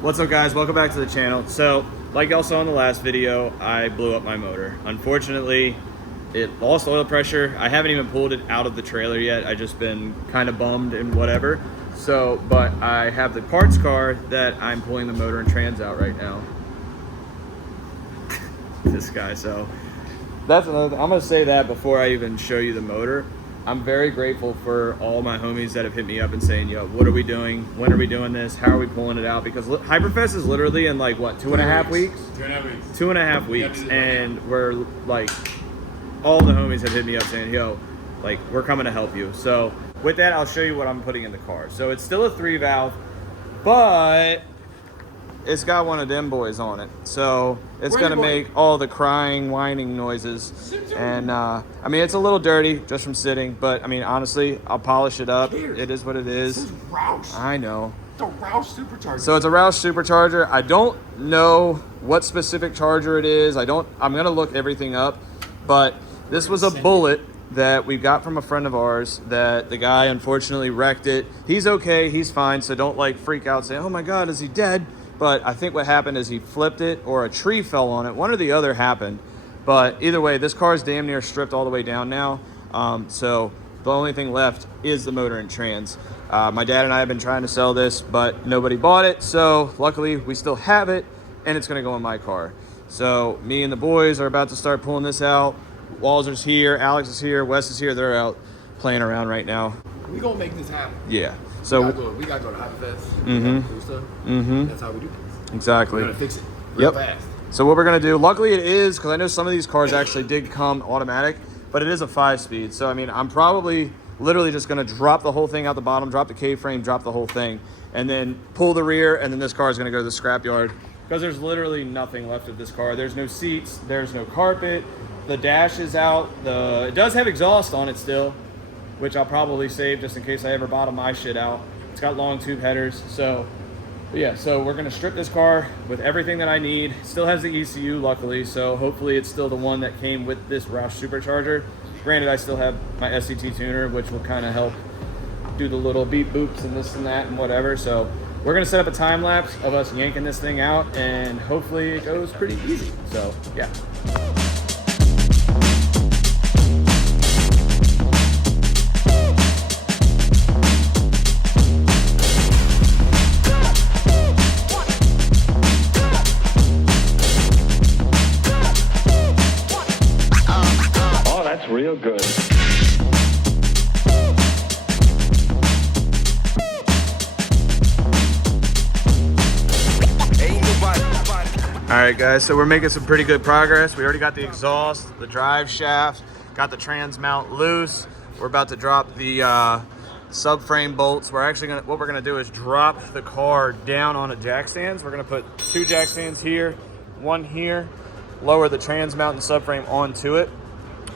What's up, guys? Welcome back to the channel. So, like y'all saw in the last video, I blew up my motor. Unfortunately, it lost oil pressure. I haven't even pulled it out of the trailer yet. I just been kind of bummed and whatever. So, but I have the parts car that I'm pulling the motor and trans out right now. This guy. So that's another thing. I'm gonna say that before I even show you the motor. I'm very grateful for all my homies that have hit me up and saying, yo, what are we doing? When are we doing this? How are we pulling it out? Because Hyperfest is literally in like, what, 2.5 weeks? 2.5 weeks. 2.5 weeks. And we're like, all the homies have hit me up saying, yo, like, we're coming to help you. So with that, I'll show you what I'm putting in the car. So it's still a 3-valve, but it's got one of them boys on it. So it's going to make all the crying, whining noises. And I mean, it's a little dirty just from sitting, but I mean, honestly, I'll polish it up. It is what it is. This is Roush. I know. It's a Roush supercharger. So it's a Roush supercharger. I don't know what specific charger it is. I'm going to look everything up, but this was a bullet that we got from a friend of ours that the guy unfortunately wrecked it. He's okay. He's fine. So don't like freak out saying, oh my God, is he dead? But I think what happened is he flipped it or a tree fell on it. One or the other happened. But either way, this car is damn near stripped all the way down now. So the only thing left is the motor and trans. My dad and I have been trying to sell this, but nobody bought it. So luckily we still have it and it's gonna go in my car. So me and the boys are about to start pulling this out. Walzer's here, Alex is here, Wes is here. They're out playing around right now. We gonna make this happen. Yeah. So we gotta go to Hyperfest. Mm-hmm. Stuff. Mm-hmm. That's how we do things. Exactly. We gotta fix it real fast. So what we're gonna do, luckily it is, because I know some of these cars actually did come automatic, but it is a 5-speed. So I mean, I'm probably literally just gonna drop the whole thing out the bottom, drop the K-frame, drop the whole thing, and then pull the rear, and then this car is gonna go to the scrapyard because there's literally nothing left of this car. There's no seats, there's no carpet, the dash is out, it does have exhaust on it still, which I'll probably save just in case I ever bottom my shit out. It's got long tube headers, so yeah, so we're gonna strip this car with everything that I need. It still has the ECU, luckily, so hopefully it's still the one that came with this Roush supercharger. Granted, I still have my SCT tuner, which will kind of help do the little beep boops and this and that and whatever. So we're gonna set up a time lapse of us yanking this thing out, and hopefully it goes pretty easy. So yeah. Real good. All right, guys, so we're making some pretty good progress. We already got the exhaust, the drive shaft, got the trans mount loose. We're about to drop the subframe bolts. What we're gonna do is drop the car down on a jack stands. We're gonna put 2 jack stands here, 1 here, lower the trans mount and subframe onto it,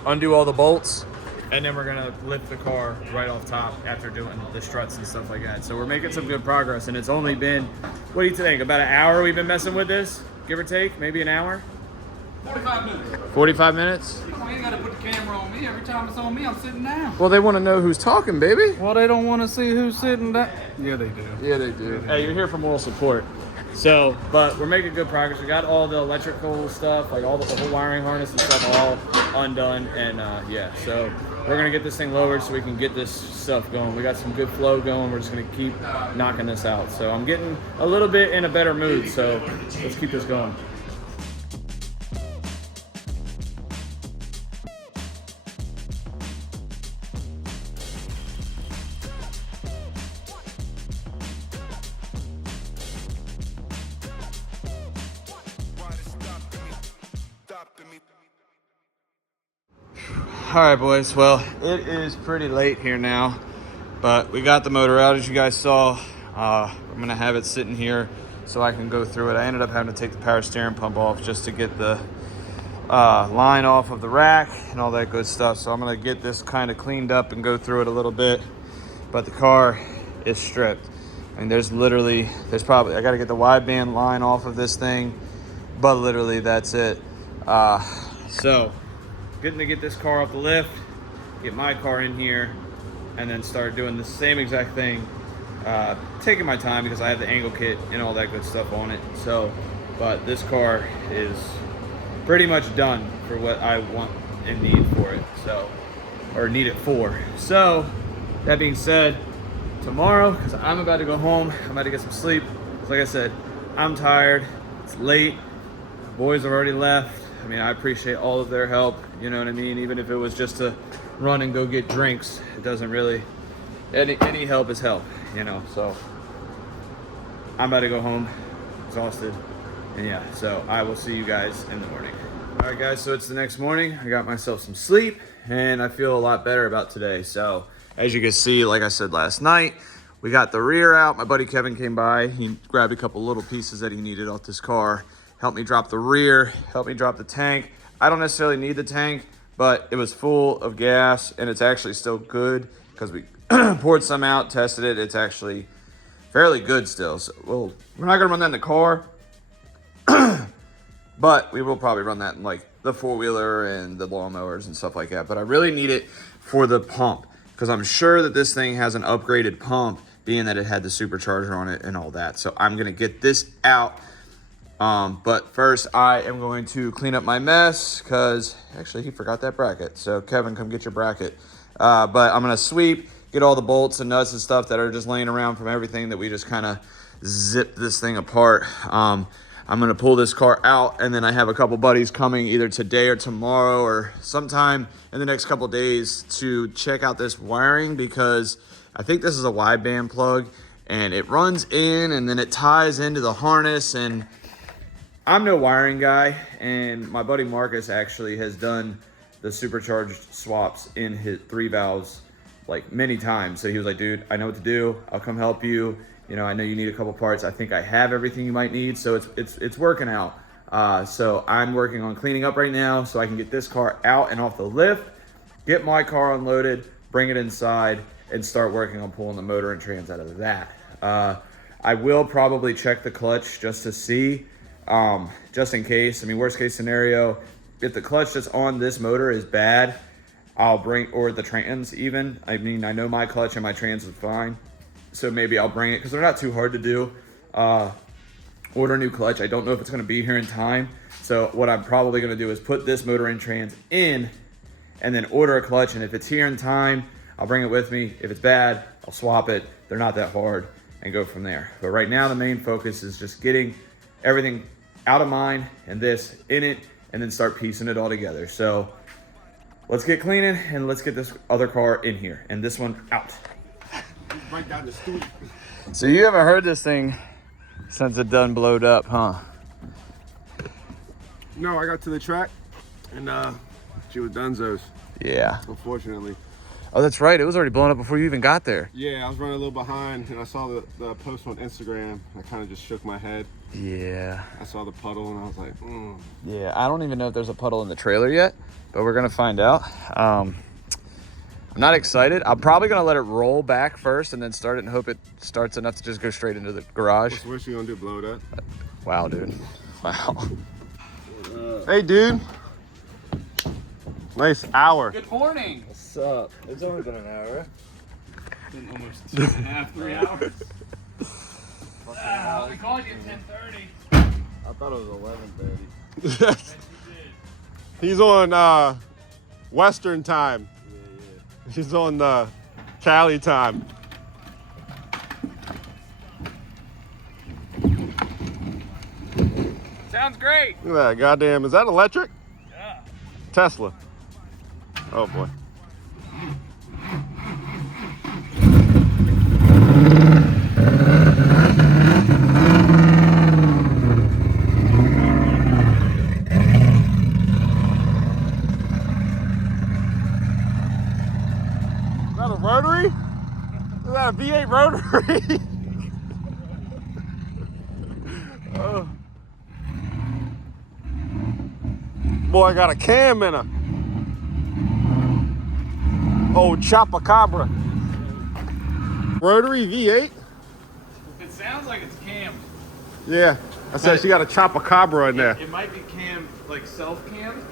undo all the bolts, and then we're gonna lift the car right off top after doing the struts and stuff like that. So we're making some good progress, and it's only been, what do you think, about an hour we've been messing with this, give or take, maybe an hour? 45 minutes. 45 minutes? You ain't gotta put the camera on me. Every time it's on me, I'm sitting down. Well, they want to know who's talking, baby. Well, they don't want to see who's sitting down. Yeah, they do. Yeah, they do. Hey, you're here for moral support. So, but we're making good progress. We got all the electrical stuff, like all the whole wiring harness and stuff all undone. And yeah, so we're gonna get this thing lowered so we can get this stuff going. We got some good flow going. We're just gonna keep knocking this out. So I'm getting a little bit in a better mood. So let's keep this going. All right, boys, well, it is pretty late here now, but we got the motor out, as you guys saw. I'm gonna have it sitting here so I can go through it. I ended up having to take the power steering pump off just to get the line off of the rack and all that good stuff. So I'm gonna get this kind of cleaned up and go through it a little bit, but the car is stripped. I mean, there's probably, I gotta get the wideband line off of this thing, but literally that's it. So getting to get this car off the lift, get my car in here, and then start doing the same exact thing taking my time because I have the angle kit and all that good stuff on it. So, but this car is pretty much done for what I want and need for it. So, or need it for. So, that being said, tomorrow, because I'm about to go home, I'm about to get some sleep. Like I said, I'm tired. It's late. Boys have already left. I mean, I appreciate all of their help. You know what I mean? Even if it was just to run and go get drinks, it doesn't really. Any help is help, you know. So I'm about to go home, exhausted, and yeah. So I will see you guys in the morning. All right, guys. So it's the next morning. I got myself some sleep, and I feel a lot better about today. So as you can see, like I said last night, we got the rear out. My buddy Kevin came by. He grabbed a couple little pieces that he needed off this car. Helped me drop the rear, helped me drop the tank. I don't necessarily need the tank, but it was full of gas and it's actually still good because we poured some out, tested it. It's actually fairly good still. So we're not gonna run that in the car, but we will probably run that in like the four-wheeler and the lawnmowers and stuff like that. But I really need it for the pump because I'm sure that this thing has an upgraded pump, being that it had the supercharger on it and all that. So I'm gonna get this out. But first I am going to clean up my mess because actually he forgot that bracket. So Kevin, come get your bracket. But I'm going to sweep, get all the bolts and nuts and stuff that are just laying around from everything that we just kind of zipped this thing apart. I'm going to pull this car out, and then I have a couple buddies coming either today or tomorrow or sometime in the next couple days to check out this wiring because I think this is a wideband plug and it runs in and then it ties into the harness. And I'm no wiring guy, and my buddy Marcus actually has done the supercharged swaps in his 3 valves like many times. So he was like, dude, I know what to do. I'll come help you. You know, I know you need a couple parts. I think I have everything you might need. So it's working out. So I'm working on cleaning up right now so I can get this car out and off the lift, get my car unloaded, bring it inside, and start working on pulling the motor and trans out of that. I will probably check the clutch just to see. Just in case. I mean, worst case scenario, if the clutch that's on this motor is bad, I'll bring, or the trans even. I mean, I know my clutch and my trans is fine, so maybe I'll bring it because they're not too hard to do. Order a new clutch. I don't know if it's going to be here in time, so what I'm probably going to do is put this motor and trans in and then order a clutch, and if it's here in time, I'll bring it with me. If it's bad, I'll swap it. They're not that hard, and go from there. But right now the main focus is just getting everything out of mine and this in it, and then start piecing it all together. So let's get cleaning and let's get this other car in here and this one out. Right down the street. So you haven't heard this thing since it done blowed up, huh? No, I got to the track and she was donezo's, Yeah. unfortunately. Oh, that's right. It was already blown up before you even got there. Yeah, I was running a little behind and I saw the post on Instagram. I kind of just shook my head. Yeah. I saw the puddle and I was like, Yeah, I don't even know if there's a puddle in the trailer yet, but we're gonna find out. I'm not excited. I'm probably gonna let it roll back first and then start it and hope it starts enough to just go straight into the garage. What's the worst you gonna do, blow it up? Wow, dude. Wow. Hey, dude. Nice hour. Good morning. What's up? It's only been an hour. Been almost 2.5, 3 hours. We called you at 10:30. I thought it was 11:30. He's on Western time. Yeah. He's on the Cali time. Sounds great. Look at that, goddamn, is that electric? Yeah. Tesla. Oh boy. Is that a rotary? Is that a V8 rotary? Oh. Boy, got a cam in her. Oh, Chupacabra. Rotary V8? It sounds like it's cammed. Yeah. I said she got a Chupacabra in there. It might be cammed, like self-cammed.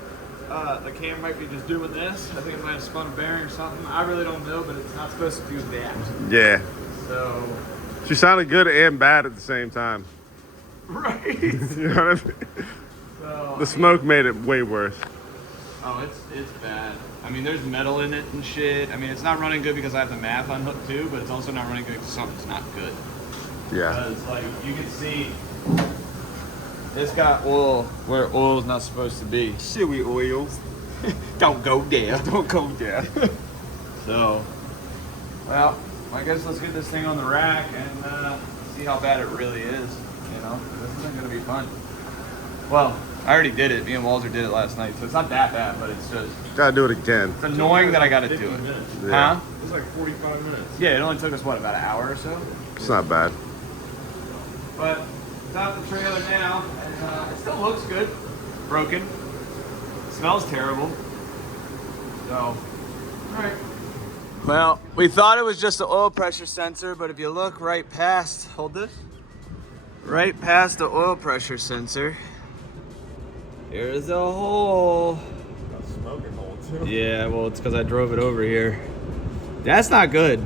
The cam might be just doing this. I think it might have spun a bearing or something. I really don't know, but it's not supposed to do that. Yeah. So She sounded good and bad at the same time. Right. You know what I mean? So, The smoke made it way worse. Oh, it's bad. I mean, there's metal in it and shit. I mean, it's not running good because I have the math unhooked too, but it's also not running good because something's not good. Yeah. Because, like, you can see it's got oil where oil's not supposed to be. Shit, we oils. Don't go there. Don't go there. So, well, I guess let's get this thing on the rack and see how bad it really is. You know, this isn't gonna be fun. Well, I already did it. Me and Walter did it last night, so it's not that bad, but it's just Gotta do it again. it's annoying that I got to do 15 it. minutes. Yeah. Huh? It's like 45 minutes. Yeah, it only took us what, about an hour or so. It's not bad. But it's out the trailer now, and it still looks good. Broken. Smells terrible. So, all right. Well, we thought it was just an oil pressure sensor, but if you look right past, hold this, right past the oil pressure sensor, there's a hole. Got smoking hole too. Yeah, well, it's because I drove it over here. That's not good.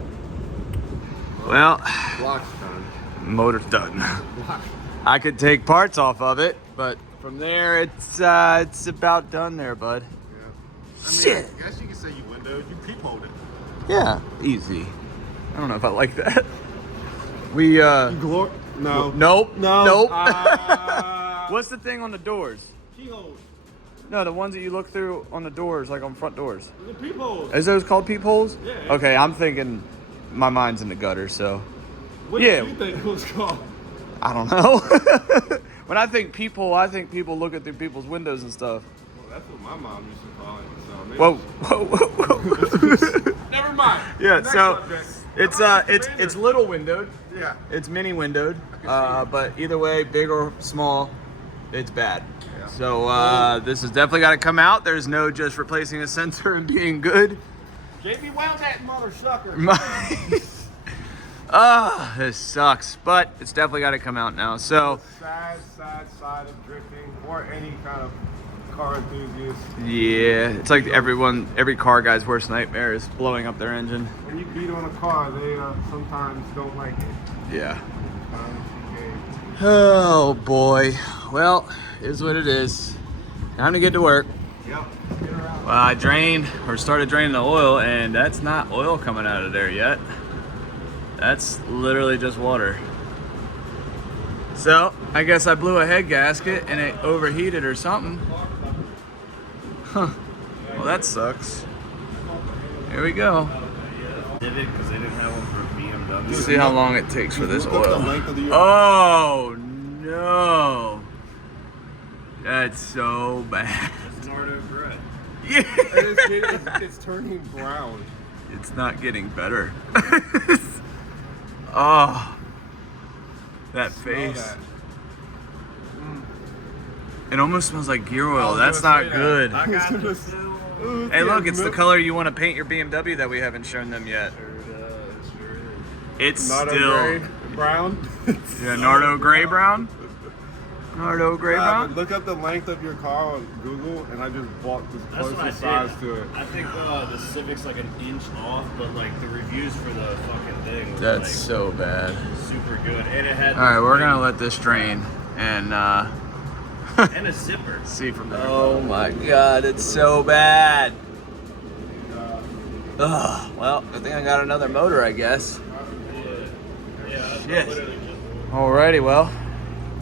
Well, Block's done. motor's done. Block. I could take parts off of it, but from there, it's about done there, bud. Yeah. Shit. I guess you can say you windowed. You peepholed it. Yeah, easy. I don't know if I like that. We You glor. No. Nope. No. Nope. Ah. What's the thing on the doors? Keyholes. No, the ones that you look through on the doors, like on front doors. The peepholes. Is those called peepholes? Yeah. Okay, I'm thinking my mind's in the gutter, so What yeah. do you think it was called? I don't know. When I think peephole, I think people looking through people's windows and stuff. Well, that's what my mom used to call it. So maybe Whoa, whoa, whoa. Never mind. Yeah, Next so subject. it's little windowed. Yeah. It's mini windowed, can see it. but either way, big or small, it's bad. Yeah. So this has definitely got to come out. There's no just replacing a sensor and being good. JB Weld that mother sucker. This sucks, but it's definitely got to come out now. So Sad side of drifting or any kind of car enthusiast. yeah, it's like every car guy's worst nightmare is blowing up their engine. When you beat on a car, they sometimes don't like it. Yeah. Okay. Oh boy. Well, is what it is. Time to get to work. Yep. Well, I started draining the oil, and that's not oil coming out of there yet. That's literally just water. So, I guess I blew a head gasket and it overheated or something. Huh. Well, that sucks. Here we go. Did it because they didn't have one for a BMW. Let's see how long it takes for this Look up oil. the length of the Oh, no. That's so bad. It's Nardo Gray. Yeah. It's turning brown. It's not getting better. Oh, that face. Smell that. It almost smells like gear oil. was That's gonna not say good. I got this too. Ooh, Hey, look, it's the milk. color you want to paint your BMW that we haven't shown them yet. Sure is. It's Nardo still gray, brown. yeah, Nardo gray brown. Nardo gray Nah, but brown. look up the length of your car on Google, and I just bought this That's what I closest did. size to it. I think the Civic's like an inch off, but like the reviews for the fucking thing was That's like so bad. super good, and it had. All right, we're gonna let this drain and and a zipper. see from there. Oh my God, it's so bad. Ugh. Well, I think I got another motor, I guess. Yeah. That's Shit. literally just. Alrighty, well,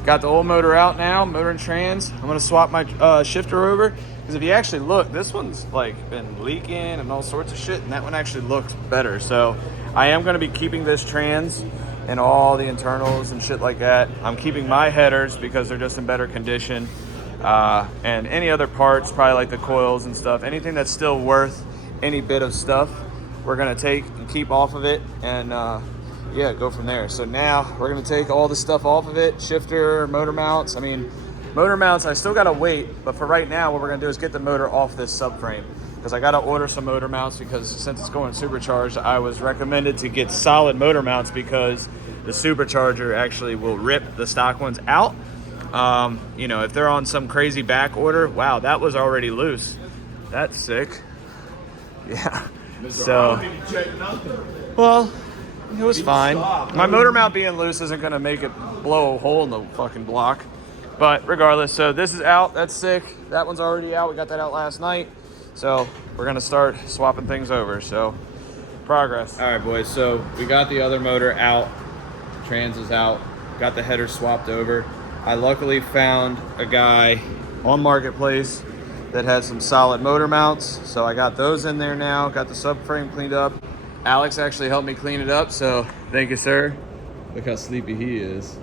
got the old motor out now, motor and trans. I'm gonna swap my shifter over, because if you actually look, this one's like been leaking and all sorts of shit, and that one actually looks better. So I am gonna be keeping this trans and all the internals and shit like that. I'm keeping my headers because they're just in better condition. And any other parts, probably like the coils and stuff, anything that's still worth any bit of stuff, we're gonna take and keep off of it, and yeah, go from there. So now we're gonna take all the stuff off of it, shifter, motor mounts. I mean, motor mounts, I still gotta wait, but for right now, what we're gonna do is get the motor off this subframe, because I gotta order some motor mounts, because since it's going supercharged, I was recommended to get solid motor mounts because the supercharger actually will rip the stock ones out. You know, if they're on some crazy back order, wow, that was already loose. That's sick. Yeah. So, well, It was fine. My motor mount being loose isn't gonna make it blow a hole in the fucking block. But regardless, so this is out, that's sick. That one's already out, we got that out last night. So we're gonna start swapping things over, so progress. All right, boys, so we got the other motor out. Trans is out, got the header swapped over. I luckily found a guy on Marketplace that had some solid motor mounts. So I got those in there now, got the subframe cleaned up. Alex actually helped me clean it up, so thank you, sir. Look how sleepy he is.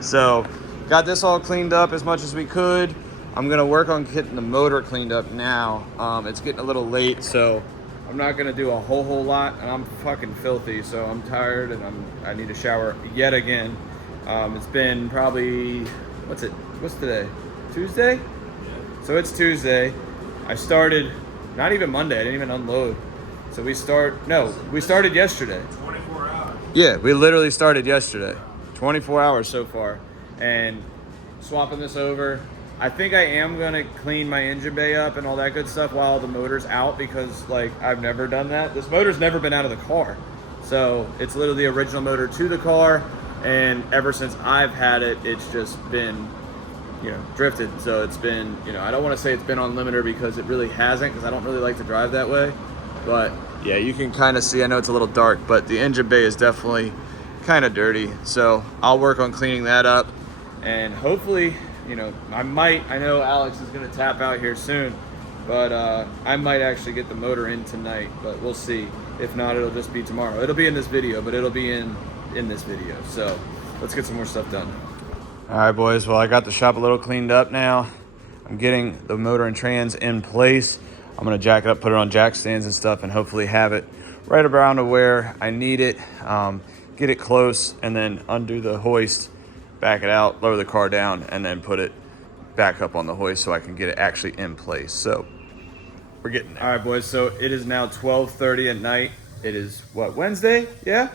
So got this all cleaned up as much as we could. I'm gonna work on getting the motor cleaned up now. It's getting a little late, so I'm not gonna do a whole lot, and I'm fucking filthy, so I'm tired and I need to shower yet again. It's been probably, what's today? Tuesday? Yeah. So it's Tuesday. I started, not even Monday, I didn't even unload. So we started yesterday. 24 hours. Yeah, we literally started yesterday. 24 hours so far. And swapping this over. I think I am gonna clean my engine bay up and all that good stuff while the motor's out, because like I've never done that. This motor's never been out of the car. So it's literally the original motor to the car, and ever since I've had it, it's just been, you know, drifted. So it's been, you know, I don't want to say it's been on limiter because it really hasn't, because I don't really like to drive that way. But yeah, you can kind of see, I know it's a little dark, but the engine bay is definitely kind of dirty. So I'll work on cleaning that up, and hopefully, you know, I know Alex is going to tap out here soon, but I might actually get the motor in tonight, but we'll see. If not, it'll just be tomorrow. It'll be in this video, but it'll be in this video. So let's get some more stuff done. All right, boys. Well, I got the shop a little cleaned up now. I'm getting the motor and trans in place. I'm going to jack it up, put it on jack stands and stuff, and hopefully have it right around to where I need it. Get it close, and then undo the hoist, back it out, lower the car down, and then put it back up on the hoist so I can get it actually in place. So we're getting there. All right, boys. So it is now 12:30 at night. It is what, Wednesday? Yeah,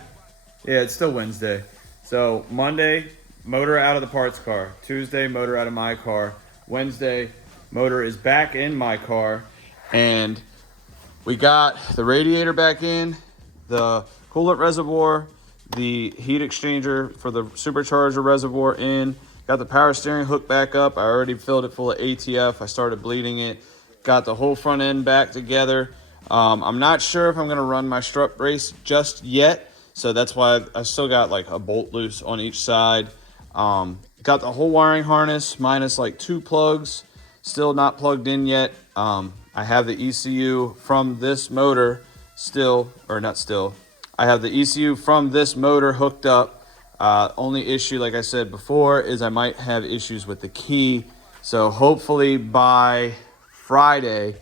it's still Wednesday. So Monday, motor out of the parts car. Tuesday, motor out of my car. Wednesday, motor is back in my car, and we got the radiator back in, the coolant reservoir, the heat exchanger for the supercharger reservoir in, got the power steering hooked back up. I already filled it full of ATF. I started bleeding it, got the whole front end back together. I'm not sure if I'm gonna run my strut brace just yet, so that's why I still got like a bolt loose on each side. Got the whole wiring harness minus like 2 plugs, still not plugged in yet. I have the ECU from this motor I have the ECU from this motor hooked up. Only issue, like I said before, is I might have issues with the key. So hopefully by Friday,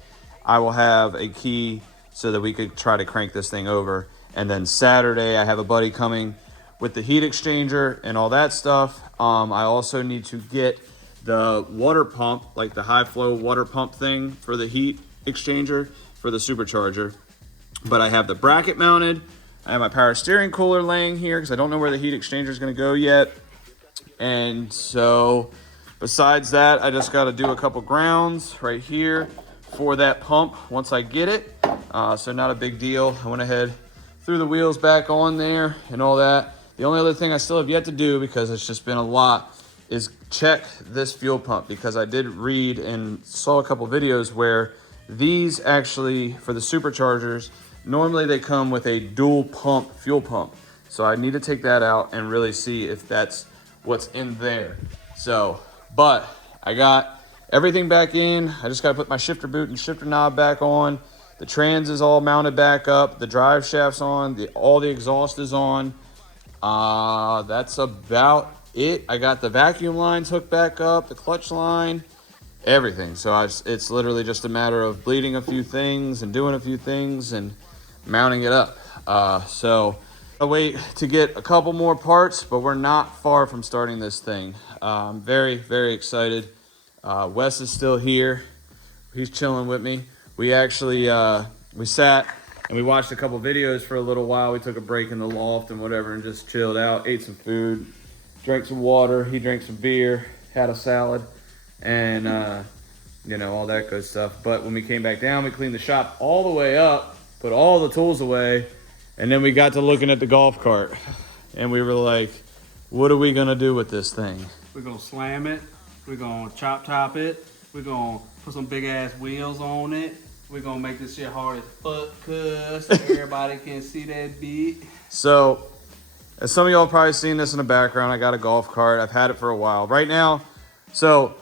I will have a key so that we could try to crank this thing over. And then Saturday, I have a buddy coming with the heat exchanger and all that stuff. I also need to get the water pump, like the high flow water pump thing for the heat exchanger for the supercharger. But I have the bracket mounted. I have my power steering cooler laying here because I don't know where the heat exchanger is going to go yet. And so besides that, I just got to do a couple grounds right here for that pump once I get it. So not a big deal. I went ahead, threw the wheels back on there and all that. The only other thing I still have yet to do, because it's just been a lot, is check this fuel pump, because I did read and saw a couple videos where these actually, for the superchargers, normally they come with a dual pump fuel pump. So I need to take that out and really see if that's what's in there. So, but I got everything back in. I just got to put my shifter boot and shifter knob back on. The trans is all mounted back up. The drive shaft's on. All the exhaust is on. That's about it. I got the vacuum lines hooked back up, the clutch line, everything. So it's literally just a matter of bleeding a few things and doing a few things and mounting it up. So I wait to get a couple more parts, but we're not far from starting this thing. I'm very, very excited. Wes is still here. He's chilling with me. We actually, we sat and we watched a couple videos for a little while. We took a break in the loft and whatever and just chilled out, ate some food, drank some water. He drank some beer, had a salad, and you know, all that good stuff. But when we came back down, we cleaned the shop all the way up, put all the tools away, And then we got to looking at the golf cart and we were like, what are we gonna do with this thing? We're gonna slam it. We're gonna chop it. We're gonna put some big ass wheels on it. We're gonna make this shit hard as fuck, cuz so everybody can see that beat. So, as some of y'all probably seen this in the background, I got a golf cart. I've had it for a while. Right now, so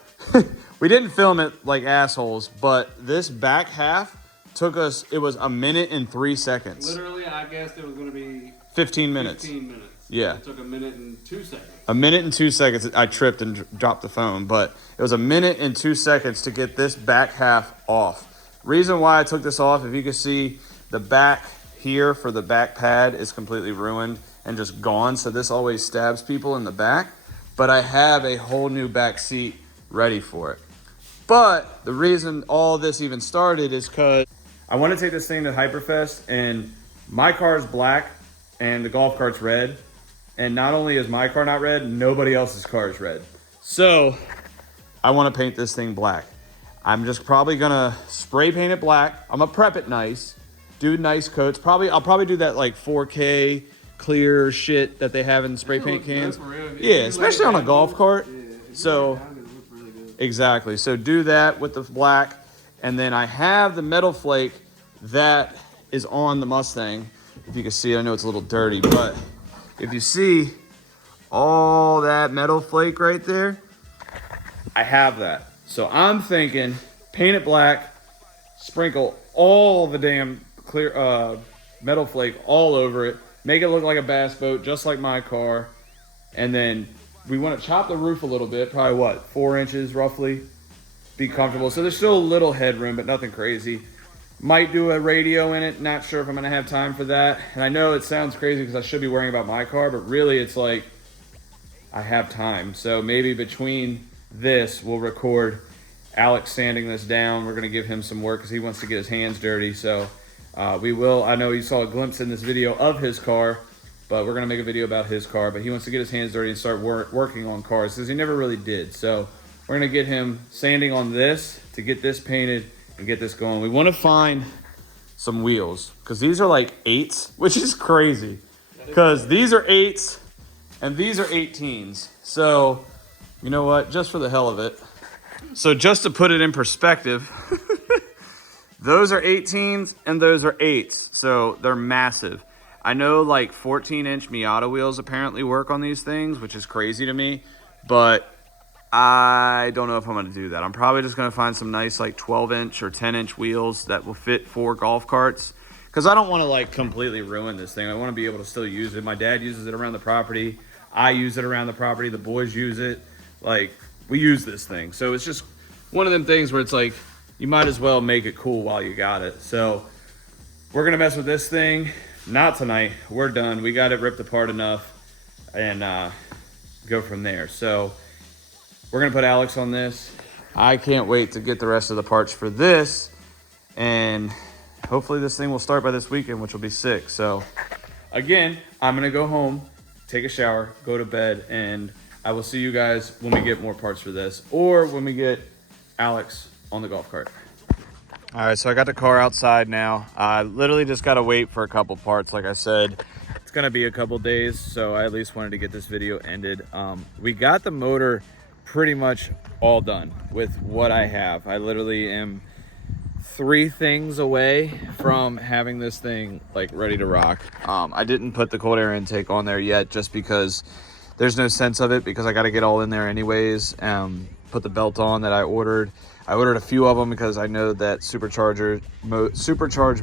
we didn't film it like assholes, but this back half took us, it was 1 minute and 3 seconds. Literally, I guessed it was gonna be 15 minutes. 15 minutes. Yeah. It took 1 minute and 2 seconds. 1 minute and 2 seconds. I tripped and dropped the phone, but it was 1 minute and 2 seconds to get this back half off. Reason why I took this off, if you can see, the back here for the back pad is completely ruined and just gone. So this always stabs people in the back, but I have a whole new back seat ready for it. But the reason all this even started is because I want to take this thing to Hyperfest, and my car is black and the golf cart's red. And not only is my car not red, nobody else's car is red. So I want to paint this thing black. I'm just probably gonna spray paint it black. I'm gonna prep it nice, do nice coats. I'll probably do that like 4K clear shit that they have in spray paint cans. Yeah, especially on a golf cart. So exactly. So do that with the black, and then I have the metal flake that is on the Mustang. If you can see, I know it's a little dirty, but if you see all that metal flake right there, I have that. So I'm thinking paint it black, sprinkle all the damn clear metal flake all over it, make it look like a bass boat, just like my car. And then we want to chop the roof a little bit, probably what, 4 inches roughly, be comfortable. So there's still a little headroom, but nothing crazy. Might do a radio in it, not sure if I'm gonna have time for that. And I know it sounds crazy because I should be worrying about my car, but really it's like, I have time. So maybe between this, we'll record Alex sanding this down. We're gonna give him some work because he wants to get his hands dirty. So we will, I know you saw a glimpse in this video of his car, but we're gonna make a video about his car, but he wants to get his hands dirty and start working on cars because he never really did. So we're gonna get him sanding on this to get this painted and get this going. We want to find some wheels because these are like 8s, which is crazy because these are 8s and these are 18s. So you know what, just for the hell of it, so just to put it in perspective, those are 18s and those are 8s, so they're massive. I know like 14-inch Miata wheels apparently work on these things, which is crazy to me, but I don't know if I'm going to do that. I'm probably just going to find some nice like 12-inch or 10-inch wheels that will fit 4 golf carts because I don't want to like completely ruin this thing. I want to be able to still use it. My dad uses it around the property. I use it around the property. The boys use it. Like, we use this thing. So it's just one of them things where it's like, you might as well make it cool while you got it. So we're going to mess with this thing. Not tonight. We're done. We got it ripped apart enough and go from there. So we're going to put Alex on this. I can't wait to get the rest of the parts for this. And hopefully this thing will start by this weekend, which will be sick. So again, I'm going to go home, take a shower, go to bed, and I will see you guys when we get more parts for this or when we get Alex on the golf cart. All right, so I got the car outside now. I literally just got to wait for a couple parts. Like I said, it's going to be a couple days, so I at least wanted to get this video ended. We got the motor pretty much all done with what I have. I literally am 3 things away from having this thing like ready to rock. I didn't put the cold air intake on there yet just because there's no sense of it because I got to get all in there anyways. Put the belt on that I ordered. I ordered a few of them because I know that supercharged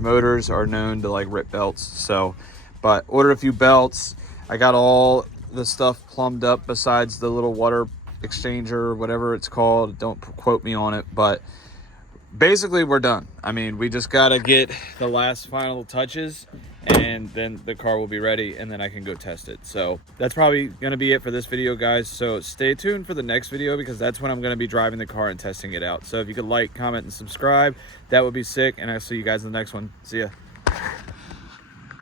motors are known to like rip belts. So, but ordered a few belts. I got all the stuff plumbed up besides the little water exchanger or whatever it's called. Don't quote me on it, but basically we're done. I mean, we just got to get the last final touches and then the car will be ready and then I can go test it. So that's probably going to be it for this video, guys. So stay tuned for the next video because that's when I'm going to be driving the car and testing it out. So if you could like, comment, and subscribe, that would be sick. And I'll see you guys in the next one. See ya.